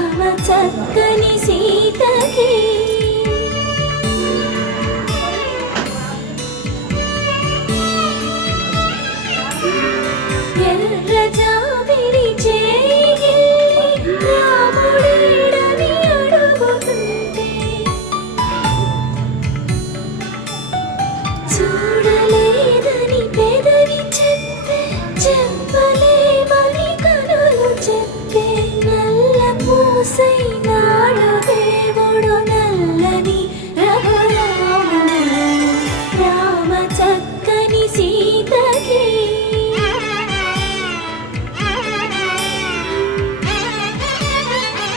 రామ చక్కని సీతకి ఎర్ర జాబిలి చేయి రాముడేడని అడుగుతుంటే చూడలేదని పెదవి చెప్పే చెప్పలేమని కనులు చెప్పే నల్ల పూసై